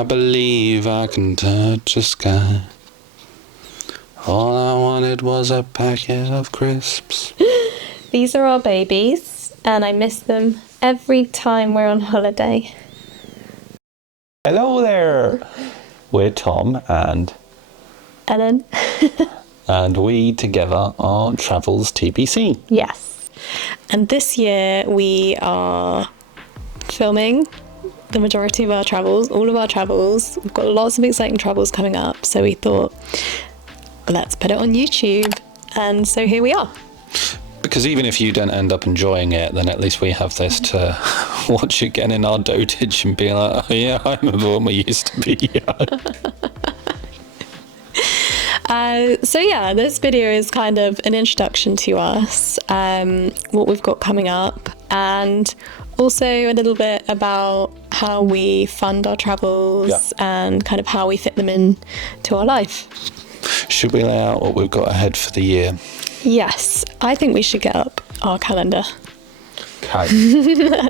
I believe I can touch the sky. All I wanted was a packet of crisps. These are our babies, and I miss them every time we're on holiday. Hello there. We're Tom and Ellen. and we together are Travels TBC. Yes. And this year we are filming the majority of our travels, all of our travels. We've got lots of exciting travels coming up, so we thought, let's put it on YouTube. And so here we are. Because even if you don't end up enjoying it, then at least we have this to watch again in our dotage and be like, oh yeah, I remember when we used to be young. So yeah, this video is kind of an introduction to us, what we've got coming up, and also a little bit about how we fund our travels and kind of how we fit them in to our life. Should we lay out what we've got ahead for the year? Yes, I think we should get up our calendar. Okay.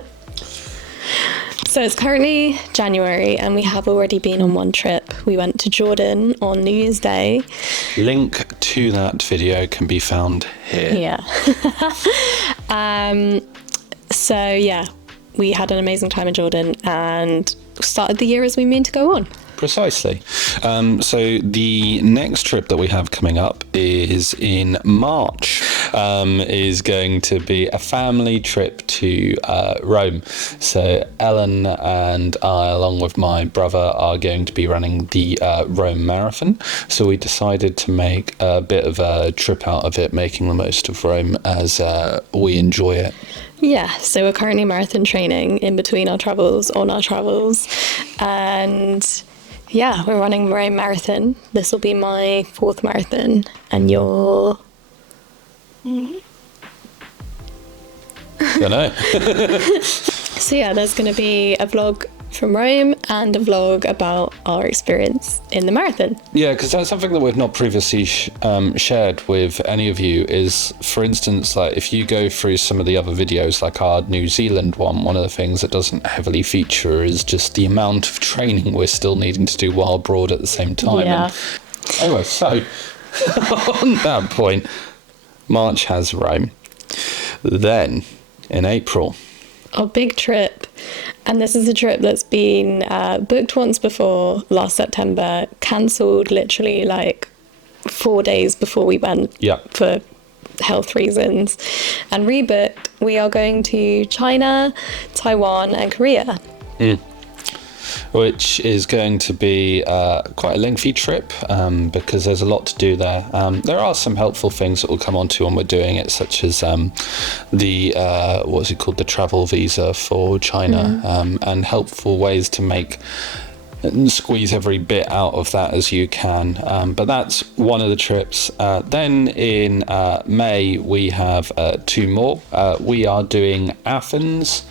So it's currently January and we have already been on one trip. We went to Jordan on New Year's Day. Link to that video can be found here. Yeah. So yeah, we had an amazing time in Jordan and started the year as we mean to go on. Precisely. So the next trip that we have coming up is in March. Is going to be a family trip to Rome. So Ellen and I, along with my brother, are going to be running the Rome Marathon. So we decided to make a bit of a trip out of it, making the most of Rome as we enjoy it. Yeah, so we're currently marathon training in between our travels, on our travels, and yeah, we're running Rome Marathon. This will be my 4th marathon, and you're... Don't know. So yeah, there's going to be a vlog from Rome and a vlog about our experience in the marathon. Yeah, because that's something that we've not previously shared with any of you is, for instance, like if you go through some of the other videos, like our New Zealand one of the things that doesn't heavily feature is just the amount of training we're still needing to do while abroad at the same time. Yeah. And anyway, so on that point, March has Rome. Then in April, our big trip, and this is a trip that's been booked once before last September, cancelled literally like 4 days before we went for health reasons, and rebooked. We are going to China, Taiwan and Korea. Which is going to be quite a lengthy trip because there's a lot to do there. There are some helpful things that we'll come on to when we're doing it, such as the what's it called, the travel visa for China, and helpful ways to make and squeeze every bit out of that as you can. But that's one of the trips. Then in May we have 2 more. We are doing Athens.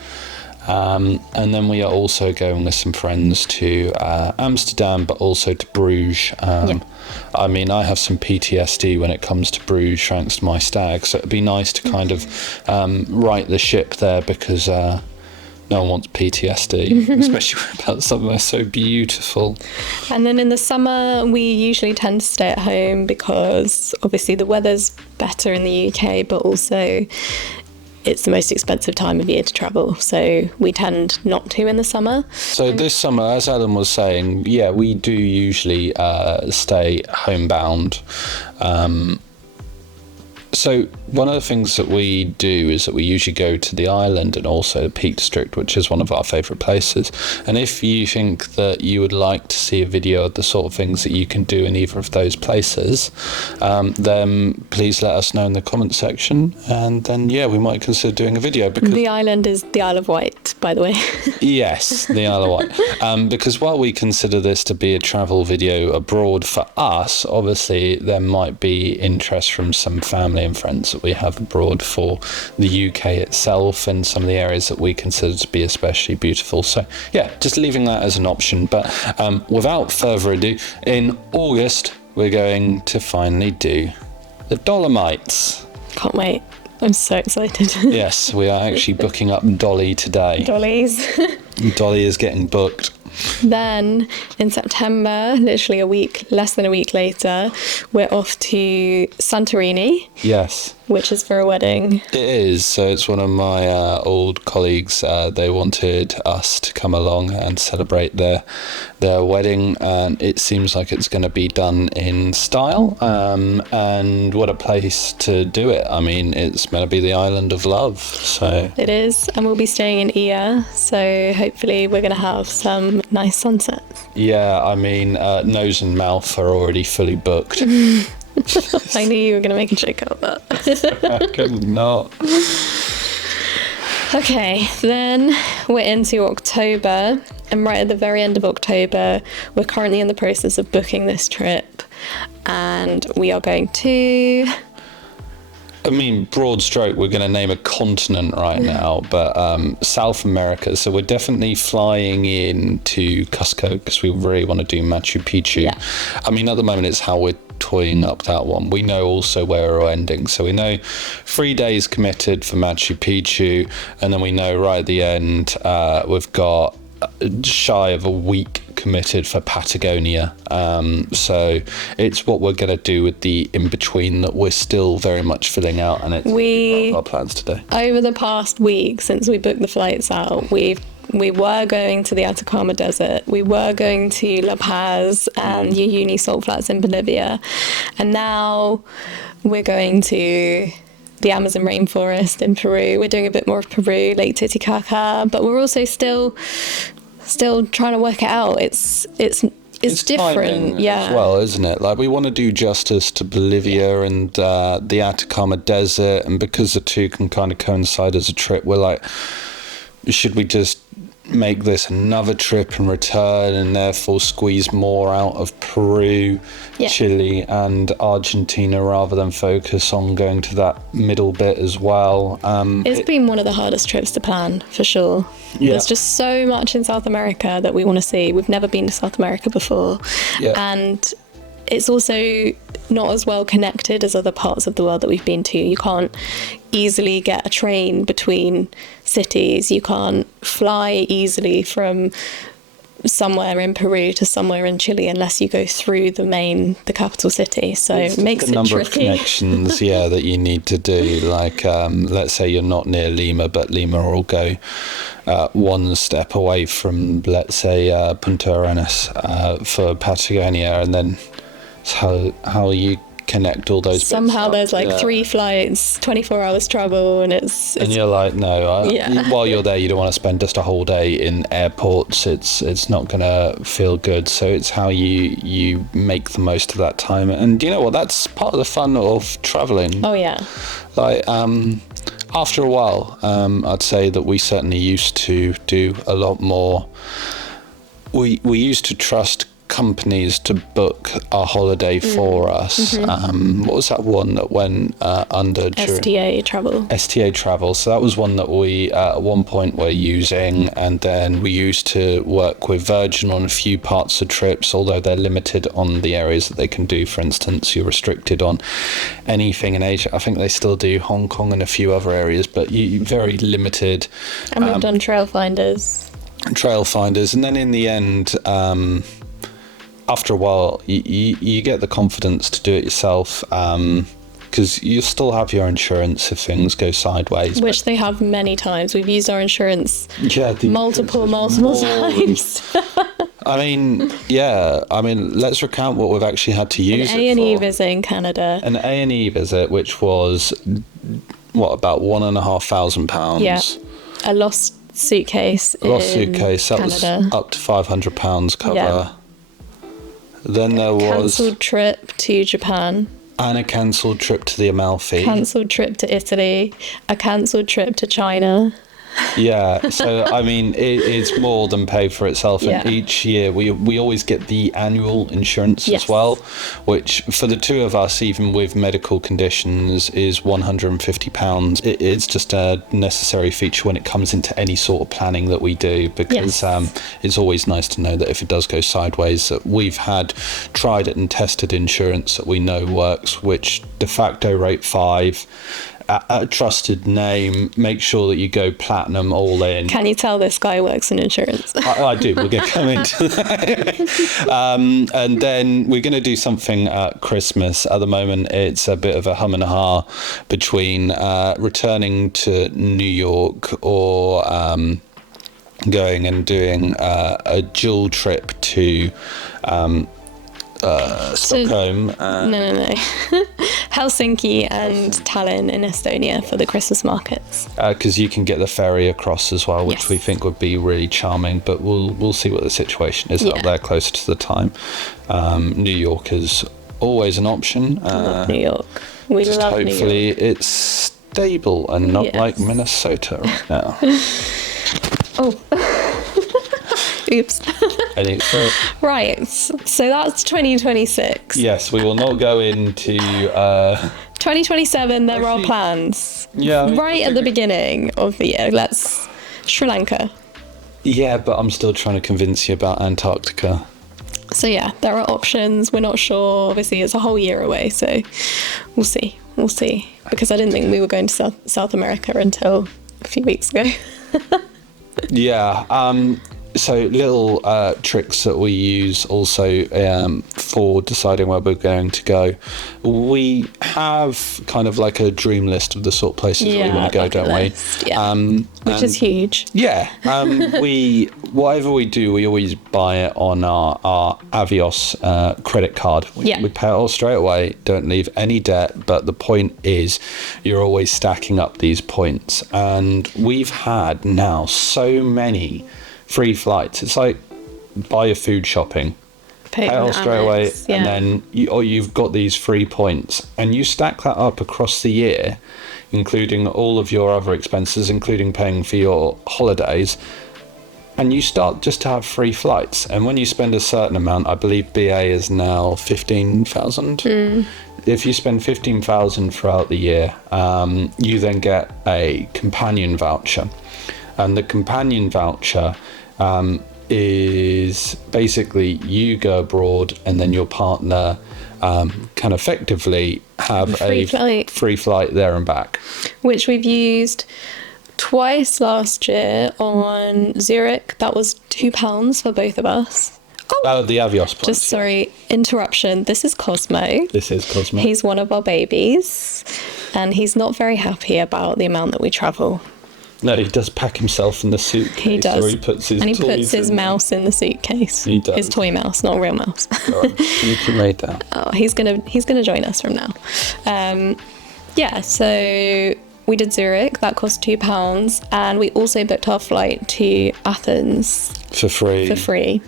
And then we are also going with some friends to Amsterdam, but also to Bruges. I mean, I have some PTSD when it comes to Bruges, thanks to my stag. So it'd be nice to kind of right the ship there because no one wants PTSD, especially about something that's so beautiful. And then in the summer, we usually tend to stay at home because obviously the weather's better in the UK, but also it's the most expensive time of year to travel, so we tend not to in the summer. So this summer, as Adam was saying, yeah, we do usually stay homebound. So one of the things that we do is that we usually go to the island and also the Peak District, which is one of our favourite places. And if you think that you would like to see a video of the sort of things that you can do in either of those places, then please let us know in the comment section. And then, yeah, we might consider doing a video. Because the island is the Isle of Wight, by the way. Yes, the Isle of Wight. Because while we consider this to be a travel video abroad for us, obviously there might be interest from some family and friends that we have abroad for the UK itself and some of the areas that we consider to be especially beautiful. So yeah, just leaving that as an option. But without further ado, in August we're going to finally do the Dolomites. Can't wait. I'm so excited. Yes, we are actually booking up Dolly today. Dollies. Dolly is getting booked. Then in September, literally less than a week later, we're off to Santorini. Yes. Which is for a wedding. It is. So it's one of my old colleagues. They wanted us to come along and celebrate their wedding, and it seems like it's going to be done in style. And what a place to do it. I mean, it's going to be the island of love. So it is, and we'll be staying in Ia. So hopefully we're going to have some nice sunsets. Yeah, I mean, nose and mouth are already fully booked. I knew you were going to make a joke out of that. I could not. Okay, then we're into October, and right at the very end of October, we're currently in the process of booking this trip, and we are going to... I mean, broad stroke, we're going to name a continent right now, but South America. So we're definitely flying in to Cusco because we really want to do Machu Picchu. Yeah. I mean, at the moment, it's how we're toying up that one. We know also where we're ending. So we know 3 days committed for Machu Picchu, and then we know right at the end, we've got shy of a week committed for Patagonia. So it's what we're going to do with the in-between that we're still very much filling out, and it's our plans today. Over the past week since we booked the flights out, we were going to the Atacama Desert, we were going to La Paz and Uyuni Salt Flats in Bolivia, and now we're going to the Amazon rainforest in Peru. We're doing a bit more of Peru, Lake Titicaca, but we're also still trying to work it out. It's different, yeah. As well, isn't it? Like, we want to do justice to Bolivia and the Atacama Desert, and because the two can kind of coincide as a trip, we're like, should we just make this another trip and return, and therefore squeeze more out of Peru, Chile and Argentina, rather than focus on going to that middle bit as well? It's been one of the hardest trips to plan, for sure. Yeah. There's just so much in South America that we want to see. We've never been to South America before. Yeah. And it's also not as well connected as other parts of the world that we've been to. You can't easily get a train between cities. You can't fly easily from somewhere in Peru to somewhere in Chile unless you go through the capital city. So it makes it tricky. A number of connections, that you need to do. Like, let's say you're not near Lima, but Lima will go one step away from, let's say, Punta Arenas for Patagonia, and then how you connect all those somehow bits there's like 3 flights, 24 hours travel, and it's and you're like, no, while you're there you don't want to spend just a whole day in airports. It's not gonna feel good. So it's how you make the most of that time. And you know what, that's part of the fun of traveling. Oh yeah. Like, after a while, I'd say that we certainly used to do a lot more. We used to trust companies to book our holiday for us. What was that one that went under? STA Travel. So that was one that we at one point were using, and then we used to work with Virgin on a few parts of trips, although they're limited on the areas that they can do. For instance, you're restricted on anything in Asia. I think they still do Hong Kong and a few other areas, but you very limited. And we've done Trail Finders, and then in the end, after a while, you get the confidence to do it yourself, because you still have your insurance if things go sideways. Which they have many times. We've used our insurance multiple times. I mean, let's recount what we've actually had to use an A&E visit in Canada. An A&E visit, which was, about £1,500. Yeah, a lost suitcase. That Canada. Was up to £500 cover. Yeah. Then there was cancelled trip to Japan, and a cancelled trip to the Amalfi, cancelled trip to Italy, a cancelled trip to China. Yeah, so I mean, it's more than paid for itself. And each year we always get the annual insurance as well, which for the two of us, even with medical conditions, is £150. It's just a necessary feature when it comes into any sort of planning that we do, because it's always nice to know that if it does go sideways, that we've had tried it and tested insurance that we know works, which de facto rate 5. a trusted name. Make sure that you go platinum all in. Can you tell this guy works in insurance? I do. We're going to come into that. And then we're going to do something at Christmas. At the moment, it's a bit of a hum and a ha between returning to New York or going and doing a dual trip to Stockholm. No. Helsinki and Tallinn in Estonia for the Christmas markets. Because you can get the ferry across as well, which we think would be really charming. But we'll see what the situation is out there closer to the time. New York is always an option. I love New York. We just love New York. hopefully it's stable and not like Minnesota right now. Oh. Oops. Right, so that's 2026. Yes, we will not go into 2027. There are plans. Yeah, right at the beginning of the year. Let's Sri Lanka. Yeah, but I'm still trying to convince you about Antarctica. So yeah, there are options. We're not sure. Obviously, it's a whole year away, so we'll see. Because I didn't think we were going to South America until a few weeks ago. Yeah. So little tricks that we use also for deciding where we're going to go. We have kind of like a dream list of the sort of places that we want to go, don't we? Yeah. Which is huge. Yeah. Whatever we do, we always buy it on our Avios credit card. We pay it all straight away, don't leave any debt. But the point is, you're always stacking up these points. And we've had now so many free flights. It's like buy your food shopping, pay it all straight away, and then you've got these free points, and you stack that up across the year, including all of your other expenses, including paying for your holidays, and you start just to have free flights. And when you spend a certain amount, I believe BA is now 15,000. If you spend 15,000 throughout the year, you then get a companion voucher. And the companion voucher is basically you go abroad and then your partner can effectively have free flight there and back. Which we've used twice last year on Zurich. That was £2 for both of us. Oh, the Avios points. Just sorry, interruption. This is Cosmo. He's one of our babies, and he's not very happy about the amount that we travel. No, he does pack himself in the suitcase. He does. Or he puts his mouse in the suitcase. He does. His toy mouse, not a real mouse. You can read that. Oh, he's gonna join us from now. So we did Zurich. That cost £2, and we also booked our flight to Athens for free.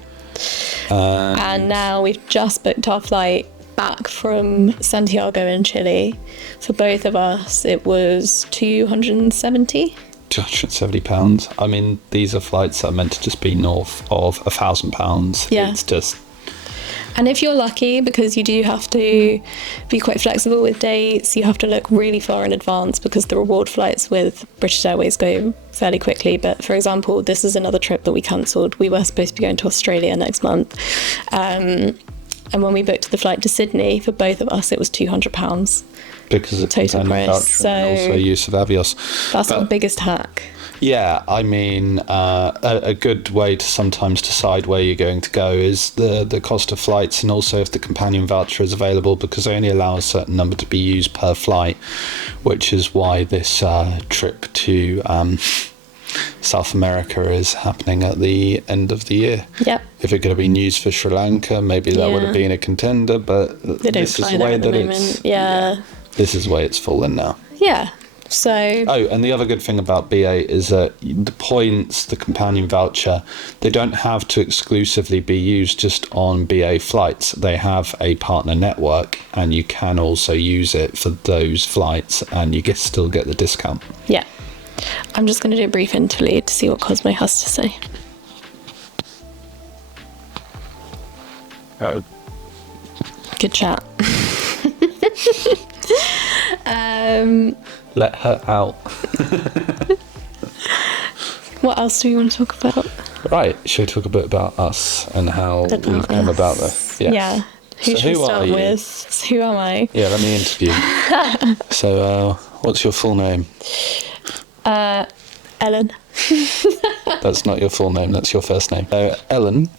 And now we've just booked our flight back from Santiago in Chile. For both of us, it was £270. £270. I mean, these are flights that are meant to just be north of £1,000. Yeah. It's just... And if you're lucky, because you do have to be quite flexible with dates, you have to look really far in advance because the reward flights with British Airways go fairly quickly. But for example, this is another trip that we cancelled. We were supposed to be going to Australia next month. And when we booked the flight to Sydney, for both of us, it was £200. Because of total price. And also use of Avios. That's our biggest hack. Yeah, I mean, a good way to sometimes decide where you're going to go is the cost of flights, and also if the companion voucher is available, because they only allow a certain number to be used per flight, which is why this trip to South America is happening at the end of the year. Yep. If it could have been used for Sri Lanka, maybe that would have been a contender, but this is the way that it's... Yeah. This is the way it's fallen now. Yeah. So... Oh, and the other good thing about BA is that the points, the companion voucher, they don't have to exclusively be used just on BA flights. They have a partner network, and you can also use it for those flights, and you still get the discount. Yeah. I'm just going to do a brief interlude to see what Cosmo has to say. Oh. Good chat. Let her out. What else do we want to talk about? Right, shall we talk a bit about us and how we've come about this? Yes. Yeah. Who should we start with? Who am I? Yeah, let me interview. So, What's your full name? Ellen. That's not your full name, that's your first name. Ellen,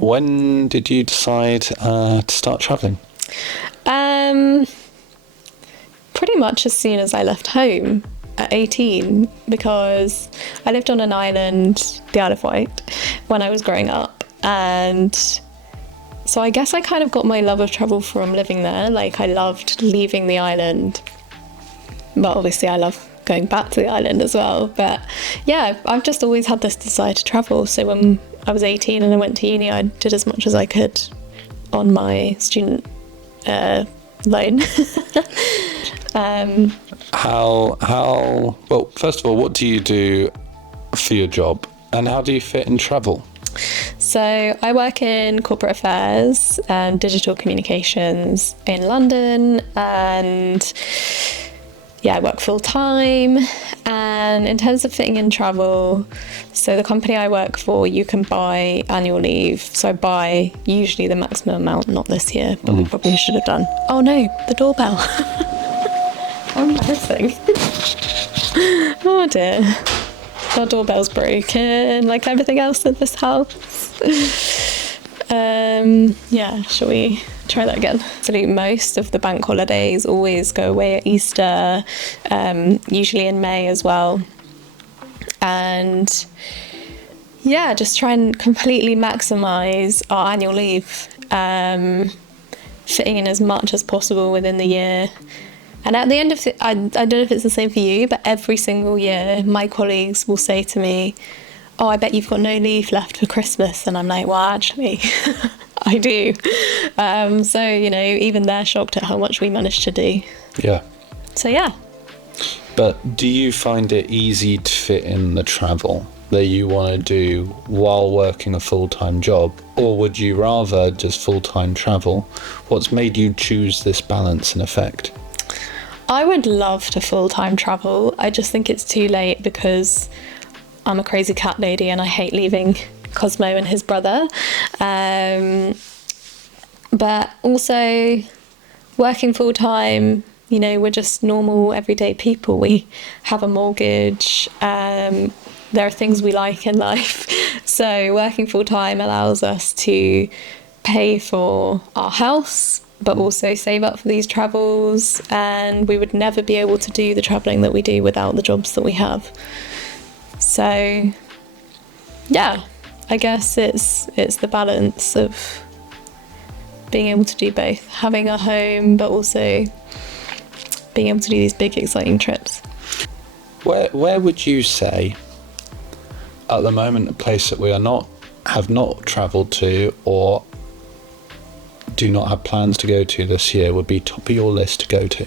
when did you decide to start travelling? Pretty much as soon as I left home at 18, because I lived on an island, the Isle of Wight, when I was growing up. And so I guess I kind of got my love of travel from living there. Like, I loved leaving the island. But obviously I love going back to the island as well. But yeah, I've just always had this desire to travel. So when I was 18 and I went to uni, I did as much as I could on my student loan. Well, first of all, what do you do for your job, and how do you fit in travel? So I work in corporate affairs and digital communications in London, and I work full time. And in terms of fitting in travel, so the company I work for, you can buy annual leave. So I buy usually the maximum amount, not this year, but we probably should have done. Oh no, the doorbell. How embarrassing. Oh dear. Our doorbell's broken, like everything else in this house. Shall we try that again? Absolutely most of the bank holidays always go away at Easter, usually in May as well. And just try and completely maximise our annual leave, fitting in as much as possible within the year. And at the end of it, I don't know if it's the same for you, but every single year my colleagues will say to me, oh, I bet you've got no leave left for Christmas. And I'm like, well, actually, I do. So, even they're shocked at how much we managed to do. Yeah. So, yeah. But do you find it easy to fit in the travel that you want to do while working a full-time job? Or would you rather just full-time travel? What's made you choose this balance in effect? I would love to full-time travel. I just think it's too late because I'm a crazy cat lady and I hate leaving Cosmo and his brother. But also working full-time, we're just normal everyday people. We have a mortgage. There are things we like in life. So working full-time allows us to pay for our house, but also save up for these travels, and we would never be able to do the travelling that we do without the jobs that we have. So, I guess it's the balance of being able to do both, having a home, but also being able to do these big, exciting trips. Where would you say, at the moment, a place that we have not travelled to or do not have plans to go to this year would be top of your list to go to?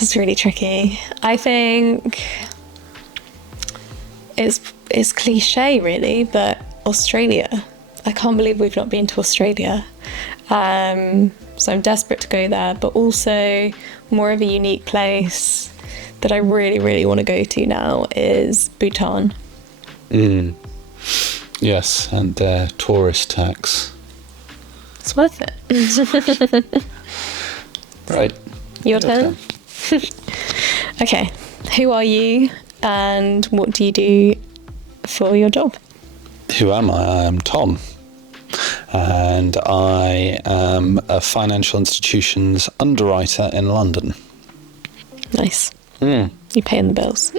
It's really tricky. I think it's cliche really, but Australia. I can't believe we've not been to Australia. So I'm desperate to go there, but also more of a unique place that I really, really want to go to now is Bhutan. Yes, and tourist tax. It's worth it. Right. Your turn? Okay. Who are you and what do you do for your job? Who am I? I am Tom. And I am a financial institutions underwriter in London. Nice. You're paying the bills.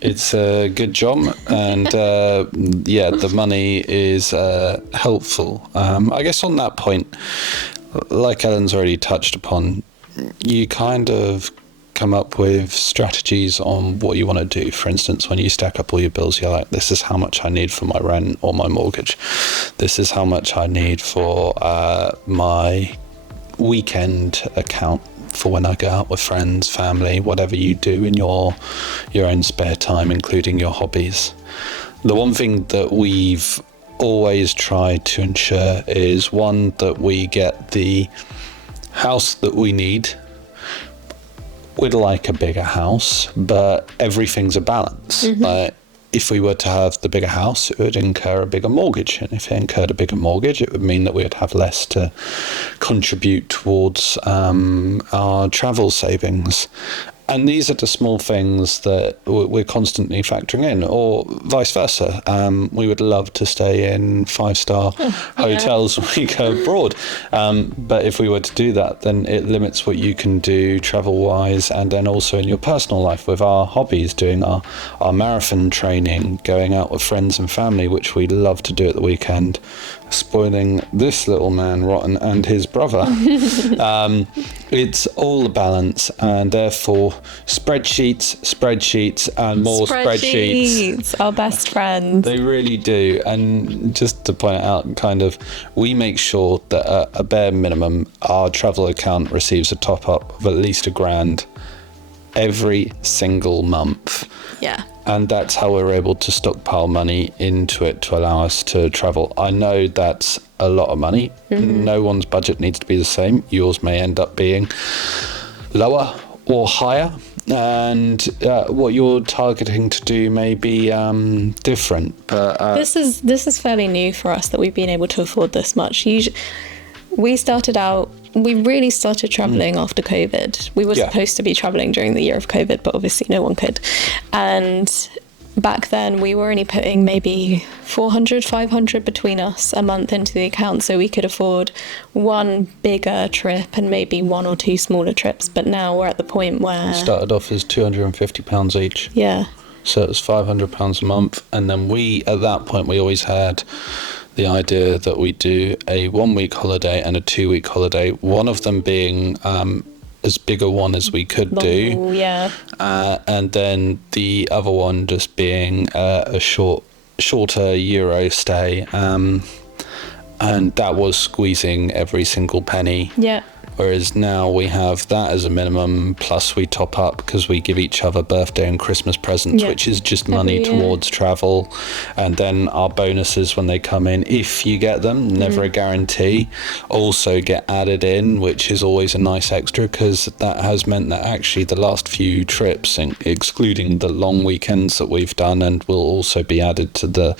It's a good job, and the money is helpful. I guess on that point, like Ellen's already touched upon, you kind of come up with strategies on what you want to do. For instance, when you stack up all your bills, you're like, this is how much I need for my rent or my mortgage. This is how much I need for my weekend account for when I go out with friends, family, whatever you do in your own spare time, including your hobbies. The one thing that we've always tried to ensure is, one, that we get the house that we need. We'd like a bigger house, but everything's a balance. Like, if we were to have the bigger house, it would incur a bigger mortgage. And if it incurred a bigger mortgage, it would mean that we would have less to contribute towards our travel savings. And these are the small things that we're constantly factoring in, or vice versa. We would love to stay in 5-star hotels when we go abroad. But if we were to do that, then it limits what you can do travel-wise, and then also in your personal life with our hobbies, doing our marathon training, going out with friends and family, which we love to do at the weekend, spoiling this little man rotten and his brother. It's all a balance, and therefore spreadsheets and more spreadsheets, our best friends. They really do. And just to point out, kind of, we make sure that at a bare minimum our travel account receives a top up of at least £1,000 every single month. Yeah. And that's how we're able to stockpile money into it to allow us to travel. I know that's a lot of money. No one's budget needs to be the same. Yours may end up being lower or higher, and what you're targeting to do may be different. But this is fairly new for us, that we've been able to afford this much. We really started travelling after COVID. We were supposed to be travelling during the year of COVID, but obviously no one could. And back then we were only putting maybe 400, 500 between us a month into the account, so we could afford one bigger trip and maybe one or two smaller trips. But now we're at the point where... started off as £250 each. Yeah. So it was £500 a month. And then at that point, we always had the idea that we do a 1-week holiday and a 2-week holiday, one of them being as big a one as we could do. Yeah. And then the other one just being a shorter Euro stay. And that was squeezing every single penny. Yeah. Whereas now we have that as a minimum, plus we top up because we give each other birthday and Christmas presents, which is just money towards travel. And then our bonuses when they come in, if you get them, never a guarantee, also get added in, which is always a nice extra, because that has meant that actually the last few trips, excluding the long weekends that we've done and will also be added to the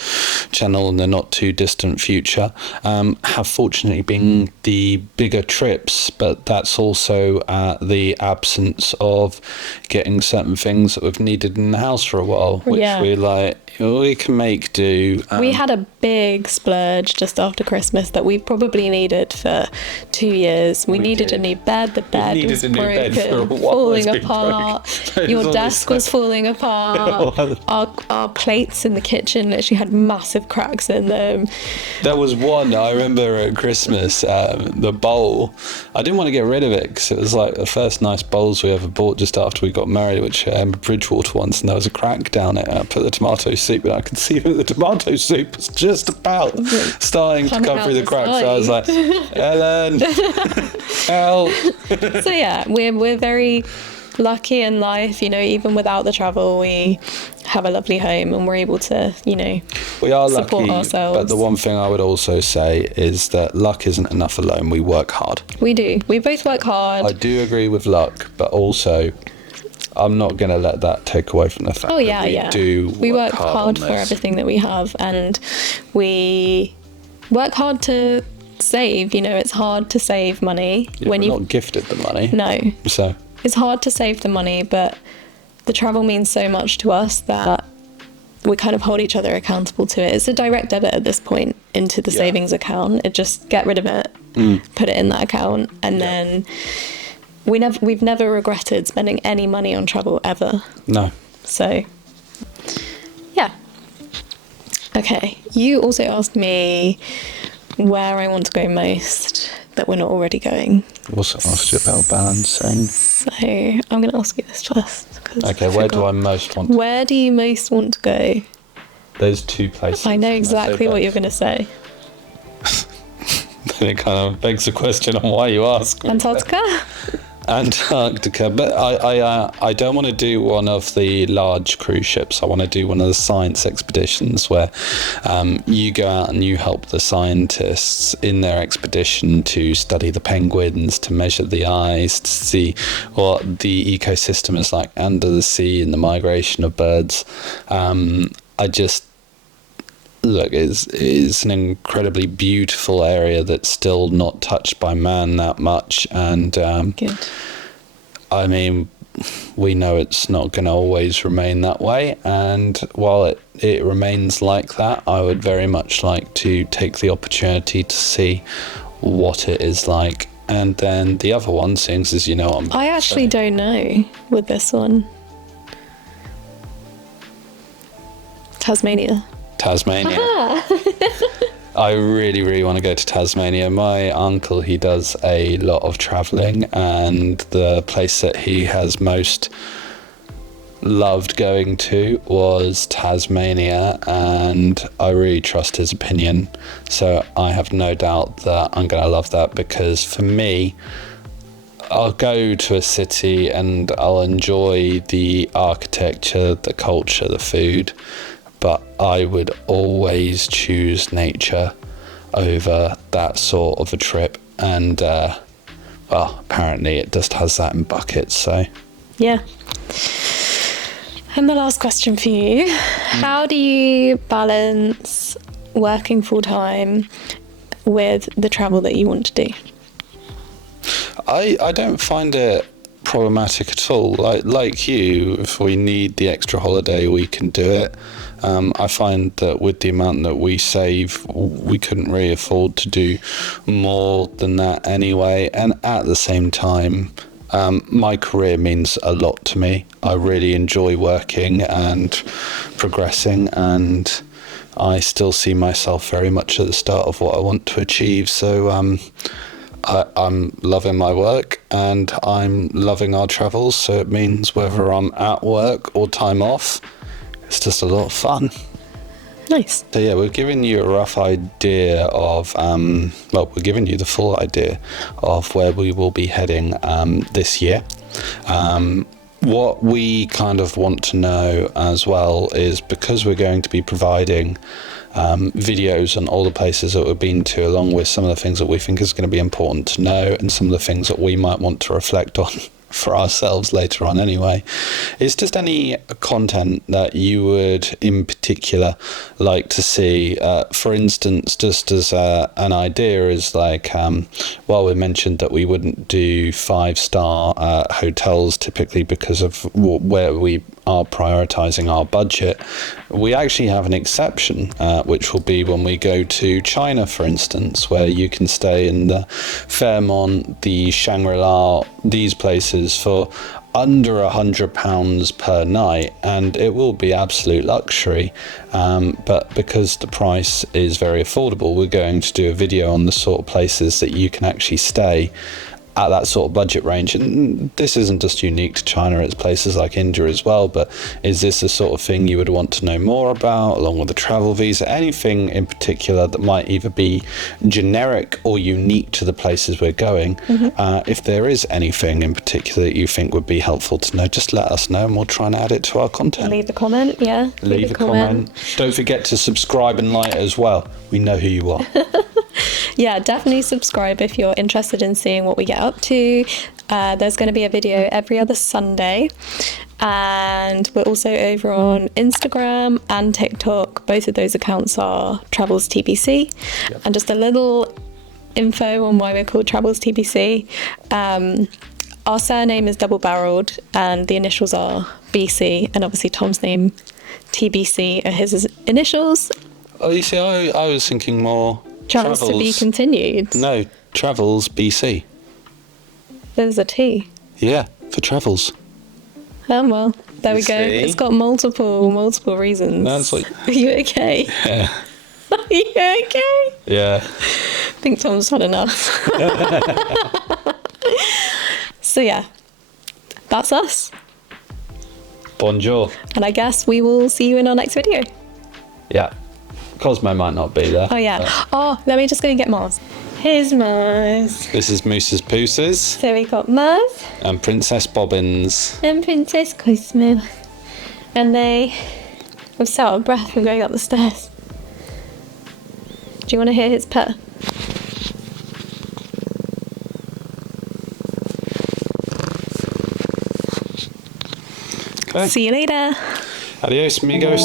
channel in the not too distant future, have fortunately been the bigger trips. But that's also the absence of getting certain things that we've needed in the house for a while, which we're like, we can make do. We had a big splurge just after Christmas that we probably needed for 2 years. We needed a new bed. The bed was broken, falling apart. Your desk was falling apart. Our plates in the kitchen literally had massive cracks in them. There was one, I remember at Christmas, the bowl. I didn't want to get rid of it because it was like the first nice bowls we ever bought just after we got married, which Bridgewater once, and there was a crack down it. I put the tomato soup, but I could see that the tomato soup was just about starting to come through the cracks. So I was like, Ellen, help. So yeah, we're very lucky in life, even without the travel, we have a lovely home and we're able to, we are support lucky, ourselves. But the one thing I would also say is that luck isn't enough alone. We work hard. We do. We both work hard. I do agree with luck, but also I'm not going to let that take away from the fact that we work hard for everything that we have, and we work hard to save. It's hard to save money when you're not gifted the money. No. So it's hard to save the money, but the travel means so much to us that we kind of hold each other accountable to it. It's a direct debit at this point into the savings account. It just get rid of it, put it in that account, and then we've never regretted spending any money on travel ever. No. So, yeah. Okay. You also asked me where I want to go most that we're not already going. I also asked you about balancing. So I'm going to ask you this first. Okay, where do I most want to go? Where do you most want to go? There's 2 places. I know exactly what you're going to say. Then it kind of begs the question on why you ask. Antarctica? Antarctica, but I don't want to do one of the large cruise ships. I want to do one of the science expeditions where you go out and you help the scientists in their expedition to study the penguins, to measure the ice, to see what the ecosystem is like under the sea and the migration of birds. I just look, it's an incredibly beautiful area that's still not touched by man that much, and Good. I mean, we know it's not going to always remain that way, and while it remains like that, I would very much like to take the opportunity to see what it is like. And then the other one, seeing as you know, I actually don't know with this one. Tasmania. I really, really want to go to Tasmania. My uncle, he does a lot of travelling, and the place that he has most loved going to was Tasmania, and I really trust his opinion. So I have no doubt that I'm going to love that, because for me, I'll go to a city and I'll enjoy the architecture, the culture, the food, but I would always choose nature over that sort of a trip. And well, apparently it just has that in buckets, so yeah. And the last question for you, how do you balance working full-time with the travel that you want to do? I don't find it problematic at all. Like you, if we need the extra holiday, we can do it. I find that with the amount that we save, we couldn't really afford to do more than that anyway. And at the same time, my career means a lot to me. I really enjoy working and progressing, and I still see myself very much at the start of what I want to achieve. So I'm loving my work and I'm loving our travels. So it means whether I'm at work or time off, it's just a lot of fun. Nice. So yeah, we're giving you a rough idea of, well, we're giving you the full idea of where we will be heading this year. What we kind of want to know as well is, because we're going to be providing videos on all the places that we've been to, along with some of the things that we think is going to be important to know and some of the things that we might want to reflect on for ourselves later on anyway. It's just any content that you would in particular like to see. For instance, just as an idea, is like, well, we mentioned that we wouldn't do 5-star hotels typically because of where we are prioritizing our budget. We actually have an exception, which will be when we go to China, for instance, where you can stay in the Fairmont, the Shangri-La, these places for under £100 per night, and it will be absolute luxury. But because the price is very affordable, we're going to do a video on the sort of places that you can actually stay at that sort of budget range. And this isn't just unique to China, it's places like India as well. But is this the sort of thing you would want to know more about, along with the travel visa? Anything in particular that might either be generic or unique to the places we're going? Mm-hmm. If there is anything in particular that you think would be helpful to know, just let us know and we'll try and add it to our content. Leave a comment, yeah. Leave a comment. Don't forget to subscribe and like as well. We know who you are. Yeah, definitely subscribe if you're interested in seeing what we get up to. There's going to be a video every other Sunday, and we're also over on Instagram and TikTok. Both of those accounts are travelstbc. Yep. And just a little info on why we're called travelstbc. Our surname is double-barreled and the initials are BC, and obviously Tom's name TBC are his initials. Oh, you see, I was thinking more Travels to be continued. No, Travels BC. There's a T. Yeah, for travels. Oh, well, there we go. See? It's got multiple reasons. That's like... Are you okay? Yeah. Are you okay? Yeah. I think Tom's had enough. So yeah, that's us. Bonjour. And I guess we will see you in our next video. Yeah. Cosmo might not be there. Oh yeah. Oh, let me just go and get Mars. Here's Mars. This is Moose's Pooses. So we got Mars. And Princess Bobbins. And Princess Cosmo. And they were so out of breath from going up the stairs. Do you want to hear his purr? Okay. See you later. Adios, amigos.